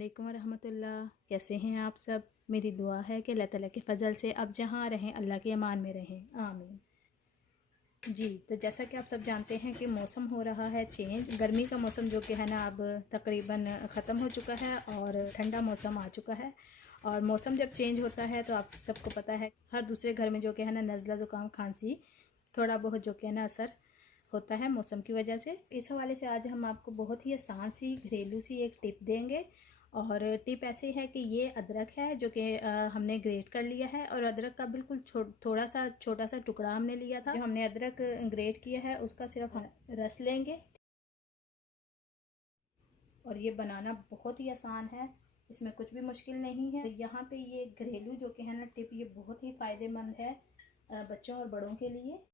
अस्सलामुअलैकुम वरहमतुल्लाह। कैसे हैं आप सब? मेरी दुआ है कि अल्लाह ताला के फ़ज़ल से आप जहाँ रहें अल्लाह के अमान में रहें, आमीन। जी, तो जैसा कि आप सब जानते हैं कि मौसम हो रहा है चेंज। गर्मी का मौसम जो कि है ना अब तकरीबन ख़त्म हो चुका है और ठंडा मौसम आ चुका है। और मौसम जब चेंज होता है तो आप सबको पता है हर दूसरे घर में जो कि है ना नज़ला ज़ुकाम खांसी थोड़ा बहुत जो कि है ना असर होता है मौसम की वजह से। इस हवाले से आज हम आपको बहुत ही आसान सी घरेलू सी एक टिप देंगे। और टिप ऐसे है कि ये अदरक है जो कि हमने ग्रेट कर लिया है और अदरक का बिल्कुल थोड़ा सा छोटा सा टुकड़ा हमने लिया था। जो हमने अदरक ग्रेट किया है उसका सिर्फ रस लेंगे और ये बनाना बहुत ही आसान है, इसमें कुछ भी मुश्किल नहीं है। तो यहाँ पे ये घरेलू जो कि है ना टिप ये बहुत ही फ़ायदेमंद है बच्चों और बड़ों के लिए।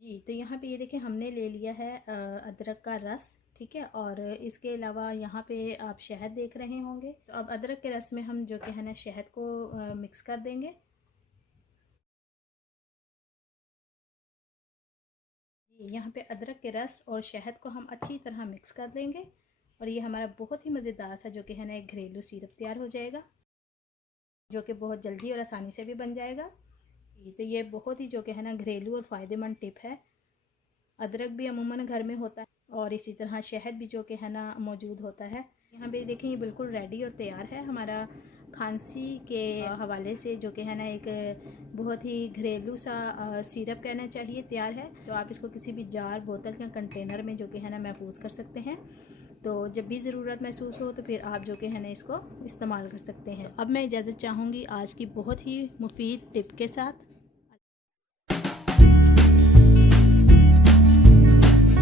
जी, तो यहाँ पे ये देखिए हमने ले लिया है अदरक का रस, ठीक है। और इसके अलावा यहाँ पे आप शहद देख रहे होंगे। तो अब अदरक के रस में हम जो कि है ना शहद को मिक्स कर देंगे। यहाँ पे अदरक के रस और शहद को हम अच्छी तरह मिक्स कर देंगे और ये हमारा बहुत ही मज़ेदार सा जो कि है ना एक घरेलू सिरप तैयार हो जाएगा, जो कि बहुत जल्दी और आसानी से भी बन जाएगा। तो ये बहुत ही जो कि है ना घरेलू और फ़ायदेमंद टिप है। अदरक भी अमूमन घर में होता है और इसी तरह शहद भी जो कि है ना मौजूद होता है। यहाँ पे देखें ये बिल्कुल रेडी और तैयार है हमारा खांसी के हवाले से जो कि है ना एक बहुत ही घरेलू सा सिरप कहना चाहिए तैयार है। तो आप इसको किसी भी जार बोतल या कंटेनर में जो कि है ना महफूज कर सकते हैं। तो जब भी ज़रूरत महसूस हो तो फिर आप जो कि है ना इसको इस्तेमाल कर सकते हैं। अब मैं इजाज़त चाहूँगी आज की बहुत ही मुफीद टिप के साथ।